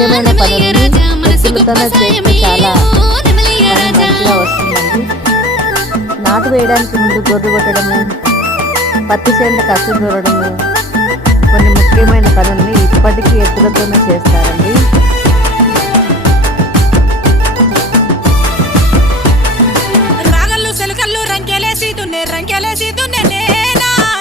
ముఖ్యమైన పనులని ఎద్దులతోనే చేస్తే చాలా మంచిగా వస్తుందండి. నాటు వేయడానికి ముందు గొర్రు కొట్టడము, పత్తి చేనుల కసు దూరడము, కొన్ని ముఖ్యమైన పనుల్ని ఇప్పటికీ ఎద్దులతోనే చేస్తారండి.